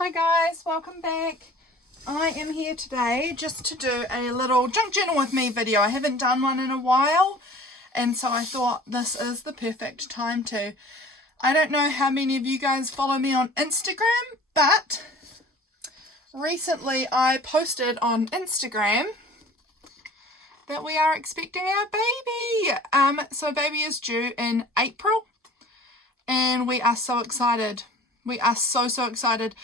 Hi guys, welcome back. I am here today just to do a little junk journal with me video. I haven't done one in a while, and so I thought this is the perfect time to. I don't know how many of you guys follow me on Instagram, but recently I posted on Instagram that we are expecting our baby. So baby is due in April, and we are so excited. We are so excited.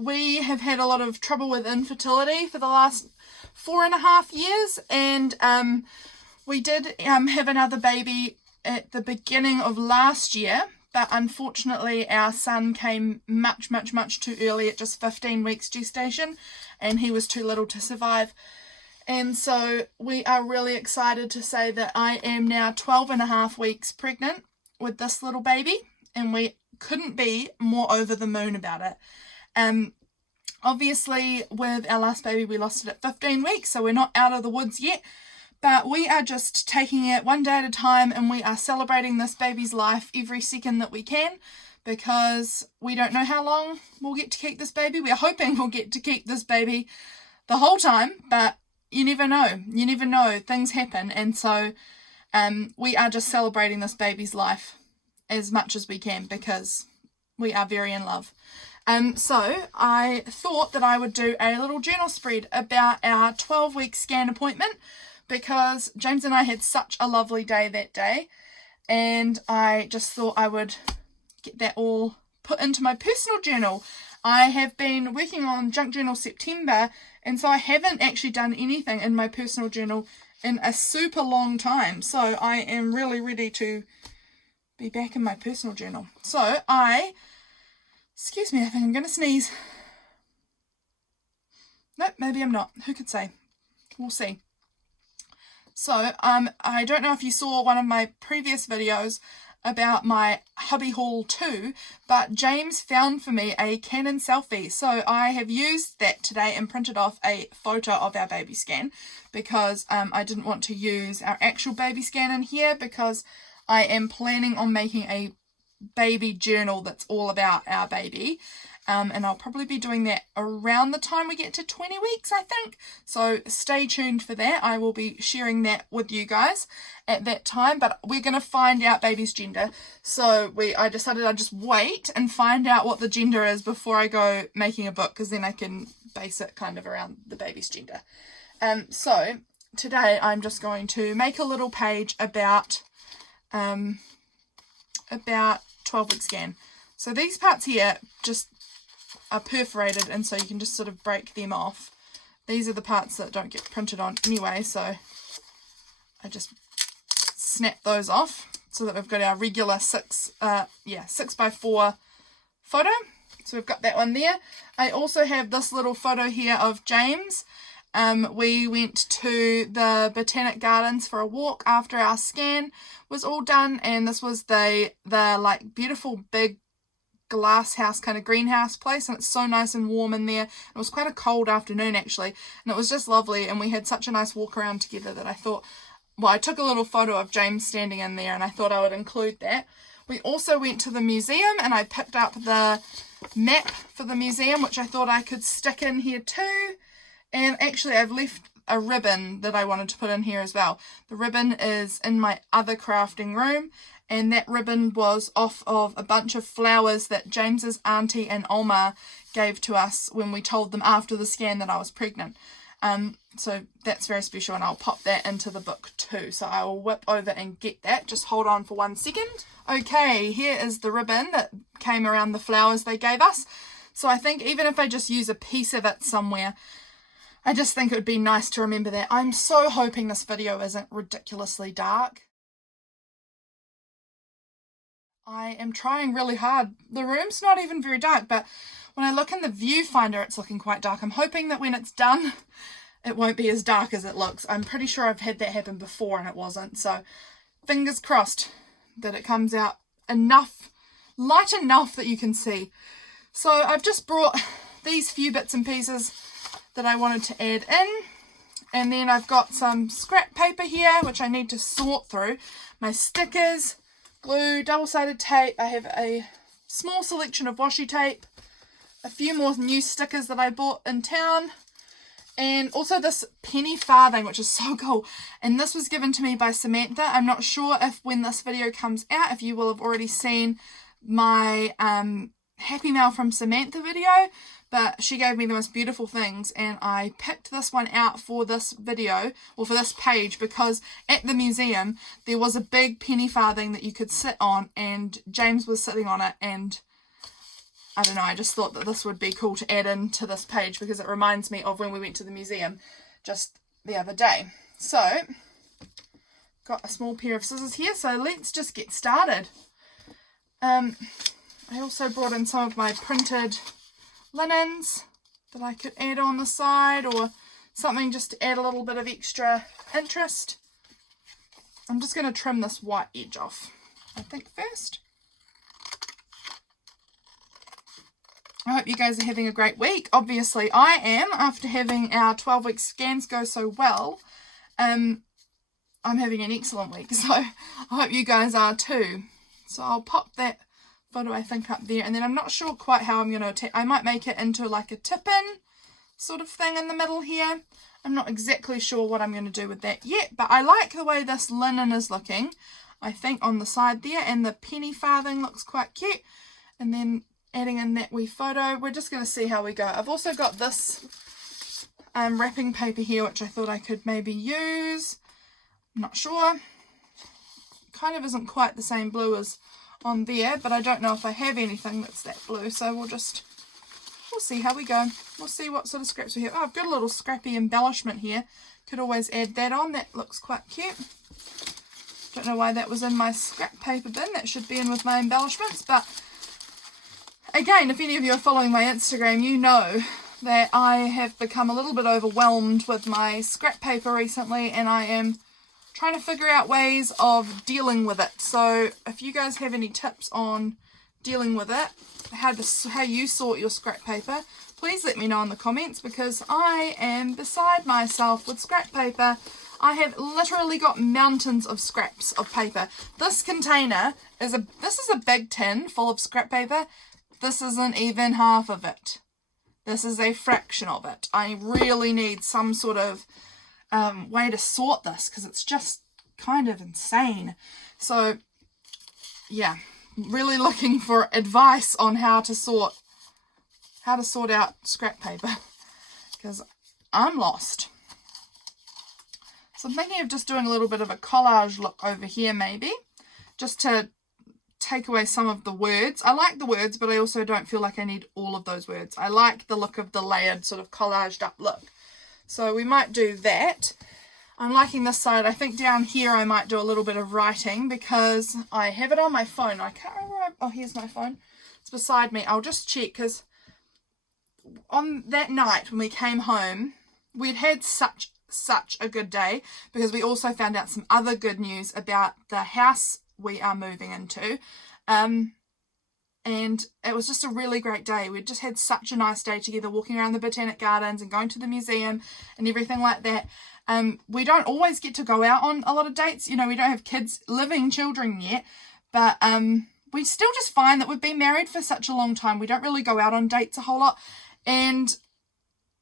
We have had a lot of trouble with infertility for the last 4.5 years, and we did have another baby at the beginning of last year, but unfortunately our son came much too early at just 15 weeks gestation, and he was too little to survive. And so we are really excited to say that I am now 12.5 weeks pregnant with this little baby, and we couldn't be more over the moon about it. Obviously with our last baby we lost it at 15 weeks, so we're not out of the woods yet, but we are just taking it one day at a time, and we are celebrating this baby's life every second that we can, because we don't know how long we'll get to keep this baby. We're hoping we'll get to keep this baby the whole time, but you never know, things happen. And so we are just celebrating this baby's life as much as we can, because we are very in love. So I thought that I would do a little journal spread about our 12-week scan appointment, because James and I had such a lovely day that day, and I just thought I would get that all put into my personal journal. I have been working on Junk Journal September, and so I haven't actually done anything in my personal journal in a super long time, so I am really ready to be back in my personal journal. So excuse me, I think I'm going to sneeze. Nope, maybe I'm not. Who could say? We'll see. So, I don't know if you saw one of my previous videos about my hubby haul too, but James found for me a Canon selfie. So I have used that today and printed off a photo of our baby scan, because I didn't want to use our actual baby scan in here, because I am planning on making a baby journal that's all about our baby, and I'll probably be doing that around the time we get to 20 weeks, I think. So stay tuned for that. I will be sharing that with you guys at that time, but we're going to find out baby's gender. So I decided I'd just wait and find out what the gender is before I go making a book, because then I can base it kind of around the baby's gender. So today I'm just going to make a little page about 12-week scan. So these parts here just are perforated, and so you can just sort of break them off. These are the parts that don't get printed on anyway, so I just snap those off so that we've got our regular 6x4 photo. So we've got that one there. I also have this little photo here of James. We went to the Botanic Gardens for a walk after our scan was all done, and this was the like beautiful big glass house, kind of greenhouse place, and it's so nice and warm in there. It was quite a cold afternoon actually, and it was just lovely, and we had such a nice walk around together that I thought, well, I took a little photo of James standing in there, and I thought I would include that. We also went to the museum, and I picked up the map for the museum, which I thought I could stick in here too. And actually I've left a ribbon that I wanted to put in here as well. The ribbon is in my other crafting room, and that ribbon was off of a bunch of flowers that James's auntie and Oma gave to us when we told them after the scan that I was pregnant. So that's very special, and I'll pop that into the book too. So I will whip over and get that. Just hold on for 1 second. Okay, here is the ribbon that came around the flowers they gave us. So I think even if I just use a piece of it somewhere, I just think it would be nice to remember that. I'm so hoping this video isn't ridiculously dark. I am trying really hard. The room's not even very dark, but when I look in the viewfinder, it's looking quite dark. I'm hoping that when it's done, it won't be as dark as it looks. I'm pretty sure I've had that happen before and it wasn't. So fingers crossed that it comes out light enough that you can see. So I've just brought these few bits and pieces that I wanted to add in, and then I've got some scrap paper here which I need to sort through, my stickers, glue, double-sided tape. I have a small selection of washi tape, a few more new stickers that I bought in town. And also this penny farthing, which is so cool. And this was given to me by Samantha. I'm not sure if when this video comes out, if you will have already seen my Happy Mail from Samantha video. But she gave me the most beautiful things. And I picked this one out for this video, or for this page, because at the museum, there was a big penny farthing that you could sit on. And James was sitting on it. And I don't know, I just thought that this would be cool to add into this page because it reminds me of when we went to the museum just the other day. So, got a small pair of scissors here, so let's just get started. I also brought in some of my printed linens that I could add on the side, or something just to add a little bit of extra interest. I'm just going to trim this white edge off, I think, first. I hope you guys are having a great week. Obviously, I am, after having our 12-week scans go so well. I'm having an excellent week, so I hope you guys are too. So I'll pop that photo, I think, up there, and then I'm not sure quite how I'm going to attach. I might make it into like a tip-in sort of thing in the middle here. I'm not exactly sure what I'm going to do with that yet, but I like the way this linen is looking, I think, on the side there, and the penny farthing looks quite cute. And then adding in that wee photo, we're just going to see how we go. I've also got this wrapping paper here, which I thought I could maybe use. I'm not sure. Kind of isn't quite the same blue as on there, but I don't know if I have anything that's that blue, so we'll see how we go. We'll see what sort of scraps we have. Oh, I've got a little scrappy embellishment here. Could always add that on. That looks quite cute. Don't know why that was in my scrap paper bin. That should be in with my embellishments, but again, if any of you are following my Instagram, you know that I have become a little bit overwhelmed with my scrap paper recently, and I am trying to figure out ways of dealing with it. So if you guys have any tips on dealing with it, how you sort your scrap paper, please let me know in the comments, because I am beside myself with scrap paper. I have literally got mountains of scraps of paper. This container is a big tin full of scrap paper. This isn't even half of it. This is a fraction of it. I really need some sort of way to sort this, because it's just kind of insane. So yeah, really looking for advice on how to sort out scrap paper, because I'm lost. So I'm thinking of just doing a little bit of a collage look over here, maybe, just to take away some of the words. I like the words, but I also don't feel like I need all of those words. I like the look of the layered sort of collaged up look. So we might do that. I'm liking this side. I think down here I might do a little bit of writing, because I have it on my phone. I can't remember. Oh, here's my phone. It's beside me. I'll just check, because on that night when we came home, we'd had such a good day, because we also found out some other good news about the house we are moving into. And it was just a really great day. We'd just had such a nice day together, walking around the Botanic Gardens and going to the museum and everything like that. We don't always get to go out on a lot of dates. You know, we don't have living children yet, but we still just find that we've been married for such a long time. We don't really go out on dates a whole lot. And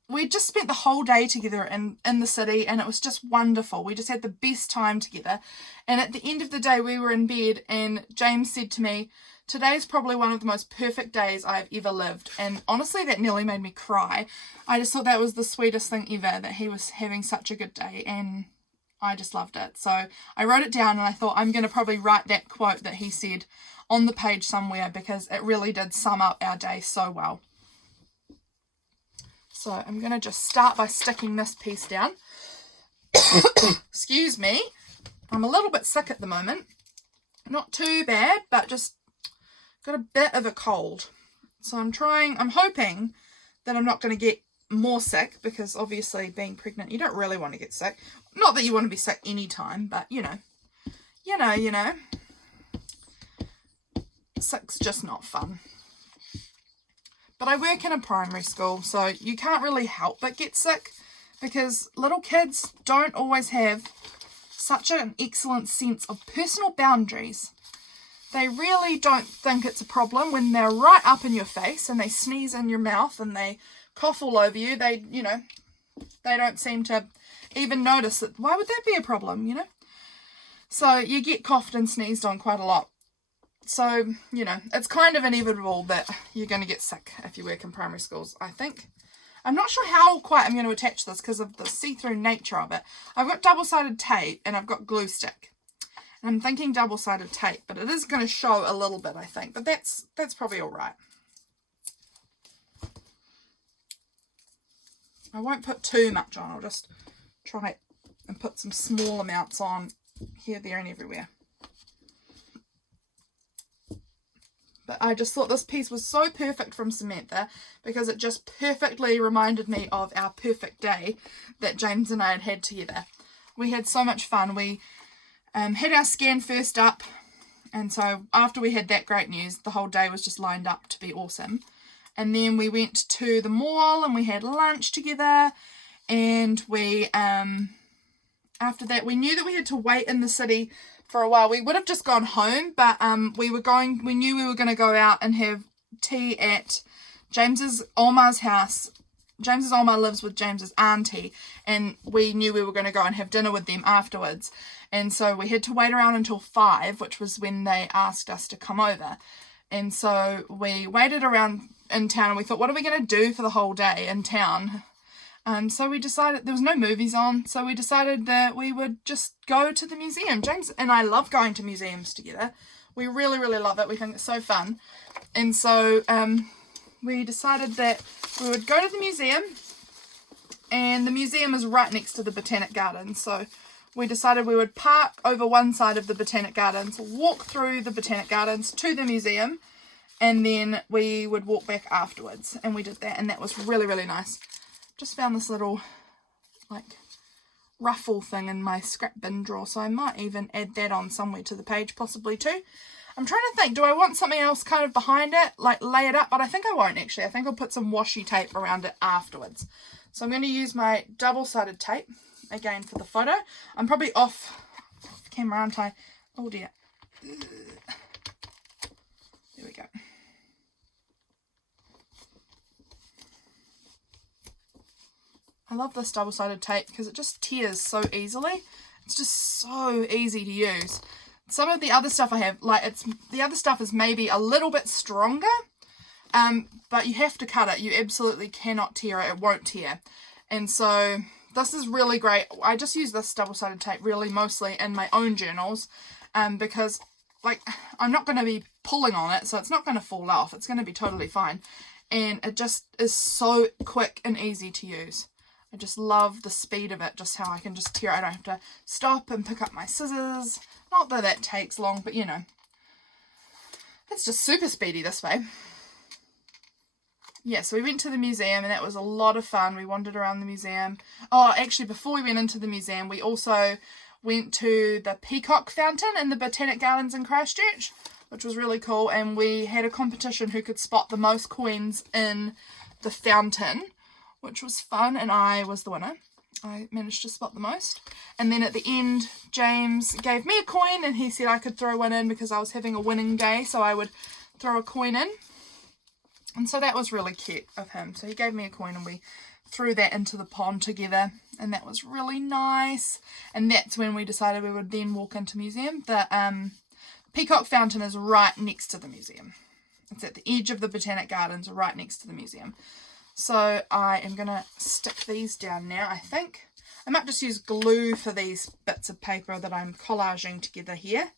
we just spent the whole day together in the city, and it was just wonderful. We just had the best time together. And at the end of the day, we were in bed, and James said to me, "Today's probably one of the most perfect days I've ever lived." And honestly, that nearly made me cry. I just thought that was the sweetest thing ever, that he was having such a good day, and I just loved it. So I wrote it down, and I thought I'm going to probably write that quote that he said on the page somewhere, because it really did sum up our day so well. So I'm going to just start by sticking this piece down. Excuse me. I'm a little bit sick at the moment. Not too bad, but just got a bit of a cold. So I'm hoping that I'm not going to get more sick, because obviously being pregnant, you don't really want to get sick. Not that you want to be sick anytime, but you know. Sick's just not fun. But I work in a primary school, so you can't really help but get sick, because little kids don't always have such an excellent sense of personal boundaries. they really don't think it's a problem when they're right up in your face and they sneeze in your mouth and they cough all over you. They, you know, they don't seem to even notice it. Why would that be a problem, you know? So you get coughed and sneezed on quite a lot. So, you know, it's kind of inevitable that you're going to get sick if you work in primary schools, I think. I'm not sure how quite I'm going to attach this because of the see-through nature of it. I've got double-sided tape and I've got glue stick. And I'm thinking double-sided tape, but it is going to show a little bit, I think. But that's probably all right. I won't put too much on. I'll just try and put some small amounts on here, there, and everywhere. But I just thought this piece was so perfect from Samantha because it just perfectly reminded me of our perfect day that James and I had had together. We had so much fun. We had our scan first up, and so after we had that great news, the whole day was just lined up to be awesome. And then we went to the mall and we had lunch together, and we after that we knew that we had to wait in the city for a while. We would have just gone home, but we knew we were going to go out and have tea at James's Oma's house. James's Oma lives with James's auntie, and we knew we were going to go and have dinner with them afterwards. And so we had to wait around until 5, which was when they asked us to come over. And so we waited around in town and we thought, what are we going to do for the whole day in town? So we decided, there was no movies on, so we decided that we would just go to the museum. James and I love going to museums together. We really, really love it. We think it's so fun. And so we decided that we would go to the museum, and the museum is right next to the Botanic Gardens. So we decided we would park over one side of the Botanic Gardens, walk through the Botanic Gardens to the museum, and then we would walk back afterwards. And we did that, and that was really, really nice. Just found this little, like, ruffle thing in my scrap bin drawer, so I might even add that on somewhere to the page, possibly too. I'm trying to think, do I want something else kind of behind it, like lay it up? But I think I won't, actually. I think I'll put some washi tape around it afterwards. So I'm going to use my double-sided tape, again, for the photo. I'm probably off camera, aren't I? Oh, dear. There we go. I love this double-sided tape because it just tears so easily. It's just so easy to use. Some of the other stuff I have, the other stuff is maybe a little bit stronger, but you have to cut it. You absolutely cannot tear it. It won't tear. And so this is really great. I just use this double-sided tape really mostly in my own journals, because like I'm not going to be pulling on it, so it's not going to fall off. It's going to be totally fine. And it just is so quick and easy to use. I just love the speed of it, just how I can just tear it. I don't have to stop and pick up my scissors. Not that that takes long, but you know. It's just super speedy this way. Yeah, so we went to the museum and that was a lot of fun. We wandered around the museum. Oh, actually, before we went into the museum, we also went to the Peacock Fountain in the Botanic Gardens in Christchurch, which was really cool. And we had a competition who could spot the most coins in the fountain, which was fun, and I was the winner. I managed to spot the most. And then at the end, James gave me a coin, and he said I could throw one in because I was having a winning day, so I would throw a coin in. And so that was really cute of him. So he gave me a coin, and we threw that into the pond together, and that was really nice. And that's when we decided we would then walk into the museum. The Peacock Fountain is right next to the museum. It's at the edge of the Botanic Gardens, right next to the museum. So I am going to stick these down now, I think. I might just use glue for these bits of paper that I'm collaging together here.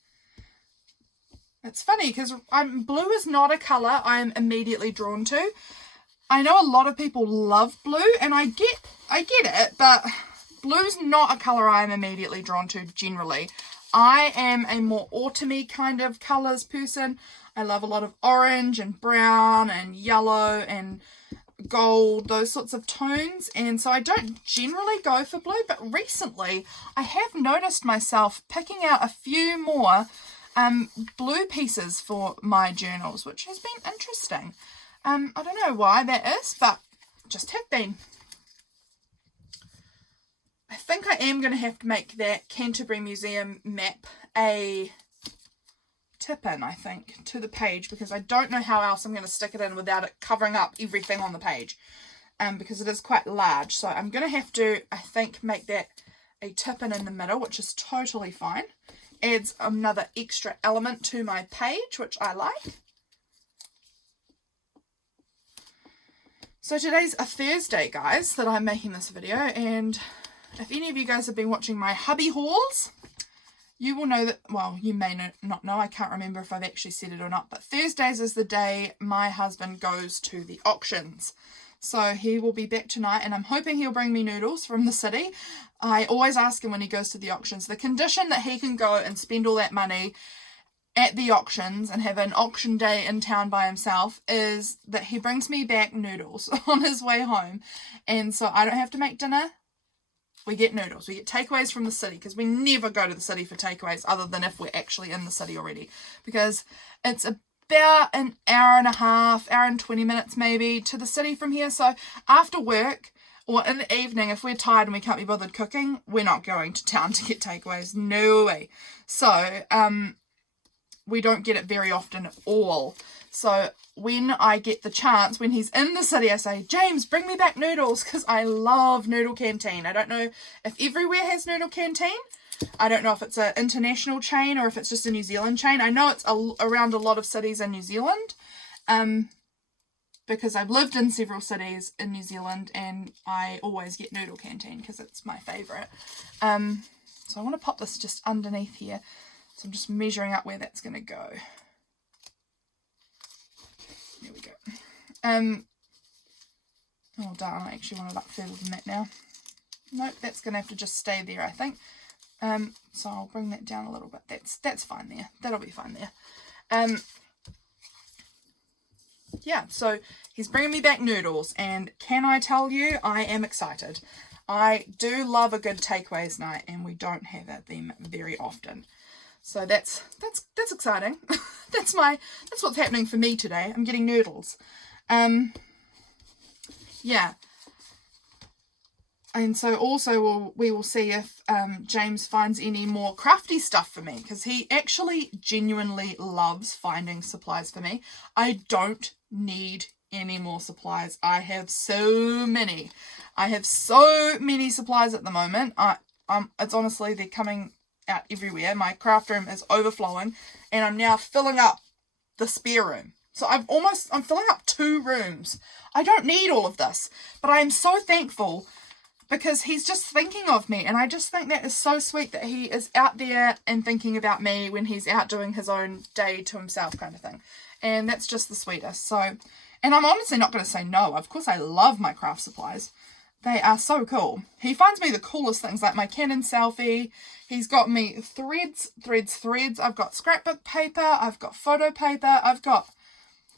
It's funny because blue is not a colour I'm immediately drawn to. I know a lot of people love blue, and I get it, but blue's not a colour I'm immediately drawn to generally. I am a more autumny kind of colours person. I love a lot of orange and brown and yellow and gold, those sorts of tones, and so I don't generally go for blue, but recently I have noticed myself picking out a few more blue pieces for my journals, which has been interesting. I don't know why that is, but just have been. I think I am going to have to make that Canterbury Museum map a tip in, I think, to the page, because I don't know how else I'm going to stick it in without it covering up everything on the page, because it is quite large. So I'm going to have to, I think, make that a tip in the middle, which is totally fine. Adds another extra element to my page, which I like. So today's a Thursday, guys, that I'm making this video, and if any of you guys have been watching my hubby hauls, you will know that, well, you may not know, I can't remember if I've actually said it or not, but Thursdays is the day my husband goes to the auctions. So he will be back tonight, and I'm hoping he'll bring me noodles from the city. I always ask him when he goes to the auctions, the condition that he can go and spend all that money at the auctions and have an auction day in town by himself is that he brings me back noodles on his way home. And so I don't have to make dinner. We get noodles. We get takeaways from the city, because we never go to the city for takeaways other than if we're actually in the city already, because it's about an hour and a half, hour and 20 minutes maybe to the city from here. So after work or in the evening, if we're tired and we can't be bothered cooking, we're not going to town to get takeaways. No way. So we don't get it very often at all. So when I get the chance, when he's in the city, I say, James, bring me back noodles, because I love Noodle Canteen. I don't know if everywhere has Noodle Canteen. I don't know if it's an international chain or if it's just a New Zealand chain. I know it's around a lot of cities in New Zealand, because I've lived in several cities in New Zealand, and I always get Noodle Canteen because it's my favourite. So I want to pop this just underneath here. So I'm just measuring up where that's going to go. There we go. Oh darn, I actually want it up further than that now. Nope, that's going to have to just stay there, I think. So I'll bring that down a little bit. That's fine there. That'll be fine there. Yeah, so he's bringing me back noodles, and can I tell you, I am excited. I do love a good takeaways night, and we don't have them very often. So that's exciting. that's what's happening for me today. I'm getting noodles. Yeah. And so also we will see if James finds any more crafty stuff for me, because he actually genuinely loves finding supplies for me. I don't need any more supplies. I have so many. I have so many supplies at the moment. It's honestly, they're coming out everywhere. My craft room is overflowing, and I'm now filling up the spare room. So I'm filling up 2 rooms. I don't need all of this, but I am so thankful, because he's just thinking of me, and I just think that is so sweet that he is out there and thinking about me when he's out doing his own day to himself kind of thing. And that's just the sweetest. So, and I'm honestly not going to say no. Of course, I love my craft supplies. They are so cool. He finds me the coolest things, like my Canon selfie. He's got me threads. I've got scrapbook paper. I've got photo paper. I've got,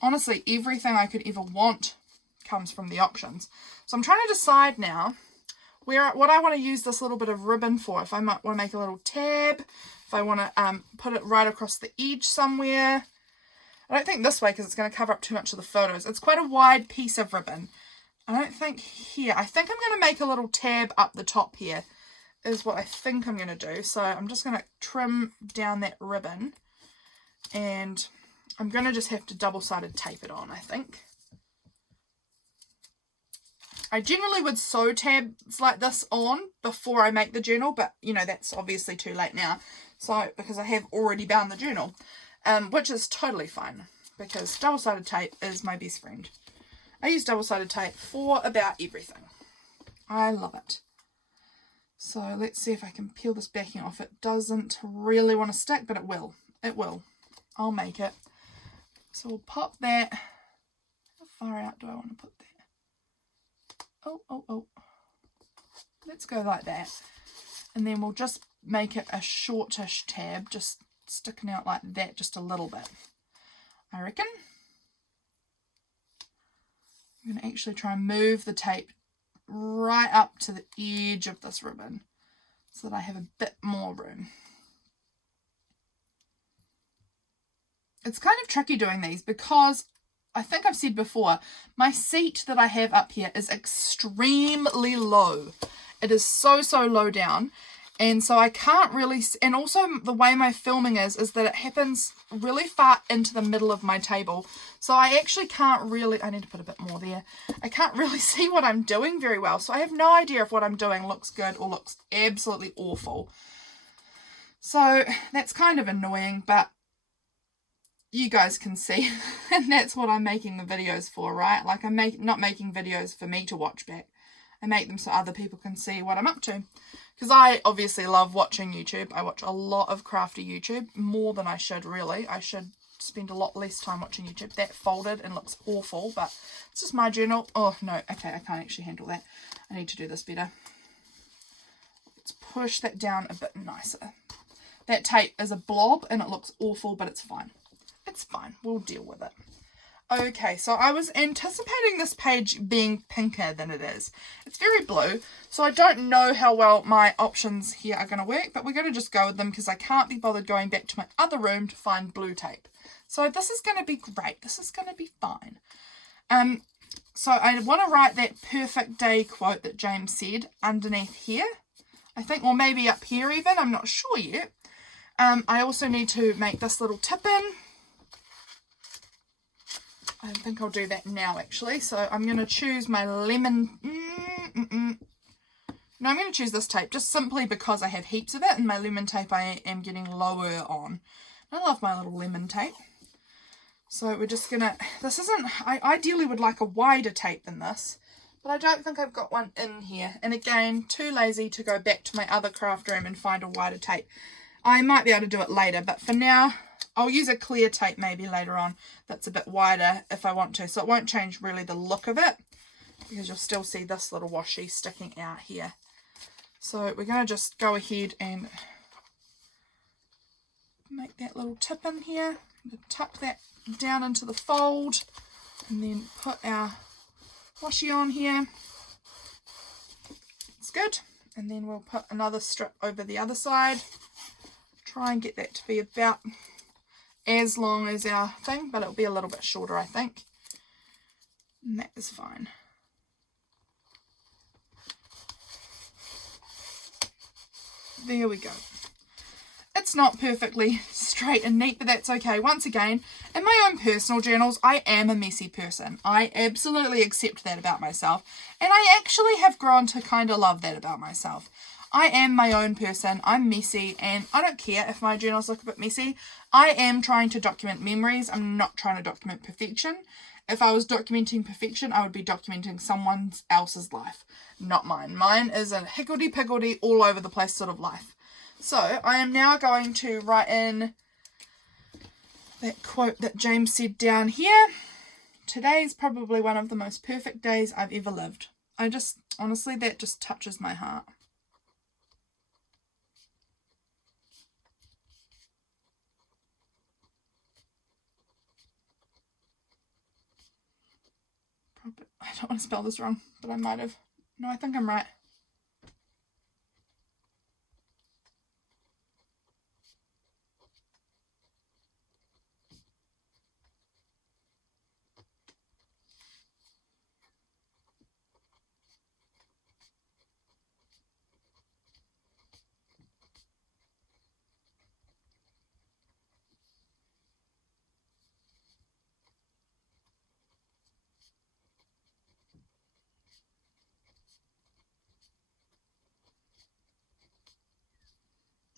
honestly, everything I could ever want comes from the auctions. So I'm trying to decide now what I want to use this little bit of ribbon for. If I might want to make a little tab. If I want to put it right across the edge somewhere. I don't think this way, because it's going to cover up too much of the photos. It's quite a wide piece of ribbon. I don't think here. I think I'm going to make a little tab up the top here is what I think I'm going to do. So I'm just going to trim down that ribbon, and I'm going to just have to double-sided tape it on, I think. I generally would sew tabs like this on before I make the journal, but you know, that's obviously too late now. So, because I have already bound the journal, which is totally fine, because double-sided tape is my best friend. I use double-sided tape for about everything. I love it. So let's see if I can peel this backing off. It doesn't really want to stick, but it will. It will. I'll make it. So we'll pop that. How far out do I want to put that? Oh. Let's go like that. And then we'll just make it a shortish tab, just sticking out like that just a little bit, I reckon. I'm going to actually try and move the tape right up to the edge of this ribbon so that I have a bit more room. It's kind of tricky doing these because I think I've said before, my seat that I have up here is extremely low. It is so low down, And so I can't really, and also the way my filming is that it happens really far into the middle of my table. So I actually can't really, I need to put a bit more there. I can't really see what I'm doing very well. So I have no idea if what I'm doing looks good or looks absolutely awful. So that's kind of annoying, but you guys can see. And that's what I'm making the videos for, right? Like I'm not making videos for me to watch back. I make them so other people can see what I'm up to. Because I obviously love watching YouTube. I watch a lot of crafty YouTube, more than I should really. I should spend a lot less time watching YouTube. That folded and looks awful, but it's just my journal. Oh no, okay, I can't actually handle that. I need to do this better. Let's push that down a bit nicer. That tape is a blob and it looks awful, but it's fine. It's fine, we'll deal with it. Okay, so I was anticipating this page being pinker than it is. It's very blue, so I don't know how well my options here are going to work, but we're going to just go with them because I can't be bothered going back to my other room to find blue tape. So this is going to be great. This is going to be fine. So I want to write that perfect day quote that James said underneath here. I think, or maybe up here even. I'm not sure yet. I also need to make this little tip in. I think I'll do that now, actually. So I'm going to choose my lemon. No, I'm going to choose this tape just simply because I have heaps of it, and my lemon tape I am getting lower on. I love my little lemon tape. So we're just going to, this isn't, I ideally would like a wider tape than this, but I don't think I've got one in here. And again, too lazy to go back to my other craft room and find a wider tape. I might be able to do it later, but for now, I'll use a clear tape maybe later on that's a bit wider if I want to. So it won't change really the look of it because you'll still see this little washi sticking out here. So we're going to just go ahead and make that little tip in here. Tuck that down into the fold and then put our washi on here. It's good. And then we'll put another strip over the other side. Try and get that to be about as long as our thing, but it'll be a little bit shorter, I think. And that is fine. There we go. It's not perfectly straight and neat, but that's okay. Once again, in my own personal journals, I am a messy person. I absolutely accept that about myself. And I actually have grown to kind of love that about myself. I am my own person, I'm messy, and I don't care if my journals look a bit messy. I am trying to document memories, I'm not trying to document perfection. If I was documenting perfection, I would be documenting someone else's life, not mine. Mine is a higgledy-piggledy, all over the place sort of life. So, I am now going to write in that quote that James said down here. Today's probably one of the most perfect days I've ever lived. Honestly, that just touches my heart. I don't want to spell this wrong, but I might have. No, I think I'm right.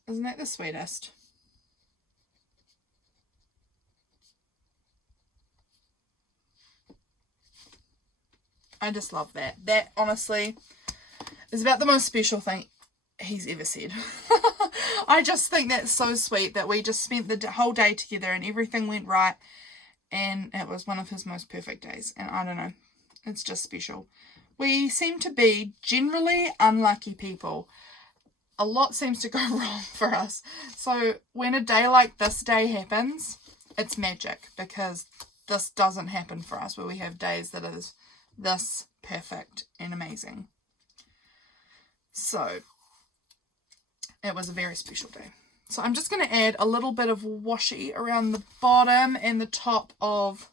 Isn't that the sweetest? I just love that. That, honestly, is about the most special thing he's ever said. I just think that's so sweet that we just spent the whole day together and everything went right. And it was one of his most perfect days. And I don't know. It's just special. We seem to be generally unlucky people. A lot seems to go wrong for us. So when a day like this day happens, it's magic, because this doesn't happen for us where we have days that is this perfect and amazing. So it was a very special day. So I'm just going to add a little bit of washi around the bottom and the top of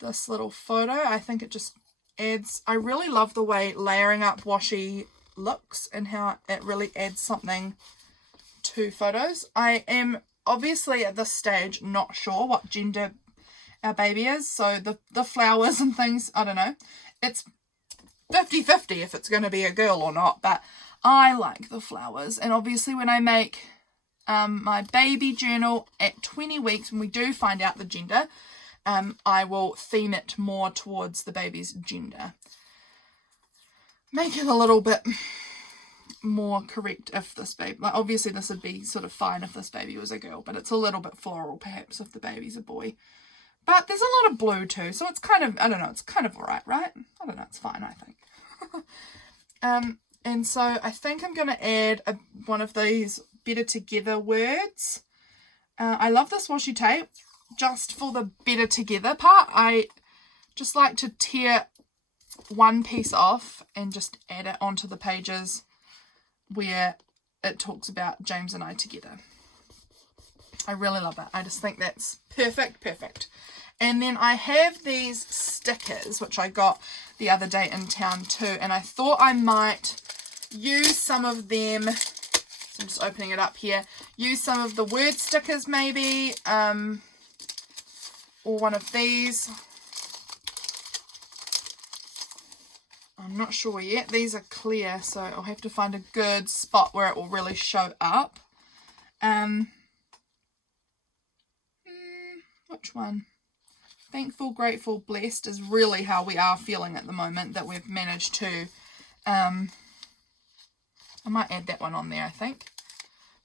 this little photo. I think it just adds, I really love the way layering up washi looks and how it really adds something to photos. I am obviously at this stage not sure what gender our baby is, so the flowers and things, I don't know. It's 50-50 if it's going to be a girl or not, but I like the flowers. And obviously when I make my baby journal at 20 weeks, when we do find out the gender, I will theme it more towards the baby's gender. Make it a little bit more correct if this baby, like obviously this would be sort of fine if this baby was a girl, but it's a little bit floral perhaps if the baby's a boy. But there's a lot of blue too, so it's kind of, I don't know, it's kind of alright, right? I don't know, it's fine, I think. And so I think I'm going to add one of these Better Together words. I love this washi tape just for the Better Together part. I just like to tear one piece off and just add it onto the pages where it talks about James and I together. I really love it. I just think that's perfect. And then I have these stickers which I got the other day in town too, and I thought I might use some of them. So I'm just opening it up here. Use some of the word stickers maybe, or one of these. I'm not sure yet. These are clear, so I'll have to find a good spot where it will really show up. Which one? Thankful, grateful, blessed is really how we are feeling at the moment, that we've managed to. I might add that one on there, I think,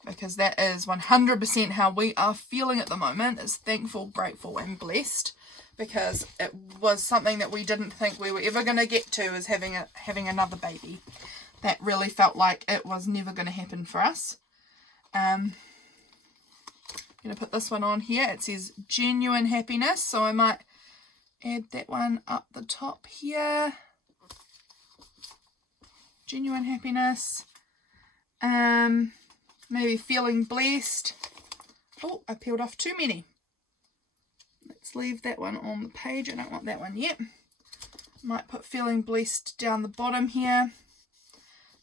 because that is 100% how we are feeling at the moment, is thankful, grateful and blessed, because it was something that we didn't think we were ever going to get to, is having another baby. That really felt like it was never going to happen for us. I'm going to put this one on here. It says genuine happiness, so I might add that one up the top here. Genuine happiness. Maybe feeling blessed. Oh, I peeled off too many. Let's leave that one on the page. I don't want that one yet. Might put feeling blessed down the bottom here,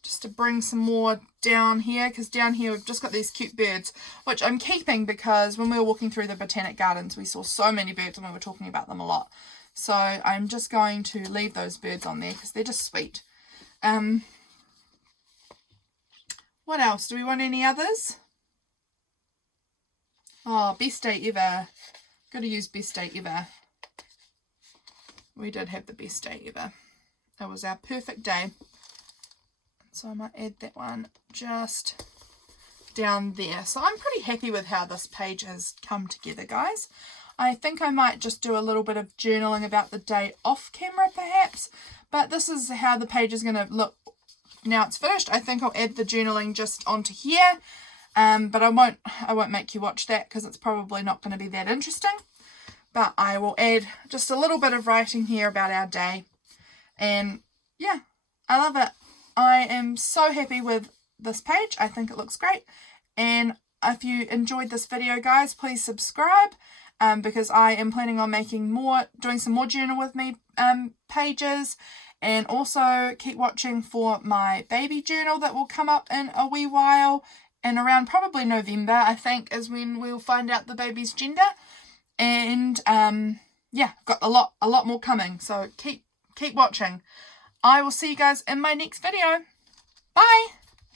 just to bring some more down here, because down here we've just got these cute birds, which I'm keeping because when we were walking through the Botanic Gardens we saw so many birds and we were talking about them a lot. So I'm just going to leave those birds on there because they're just sweet. What else? Do we want any others? Oh, best day ever. Got to use best day ever. We did have the best day ever. It was our perfect day. So I might add that one just down there. So I'm pretty happy with how this page has come together, guys. I think I might just do a little bit of journaling about the day off camera perhaps, but this is how the page is going to look now it's finished. I think I'll add the journaling just onto here, but I won't make you watch that because it's probably not going to be that interesting. But I will add just a little bit of writing here about our day, and yeah, I love it. I am so happy with this page. I think it looks great, and if you enjoyed this video, guys, please subscribe, because I am planning on making doing some more journal with me pages, and also keep watching for my baby journal that will come up in a wee while, and around probably November I think is when we'll find out the baby's gender. And yeah, got a lot more coming, so keep watching. I will see you guys in my next video. Bye!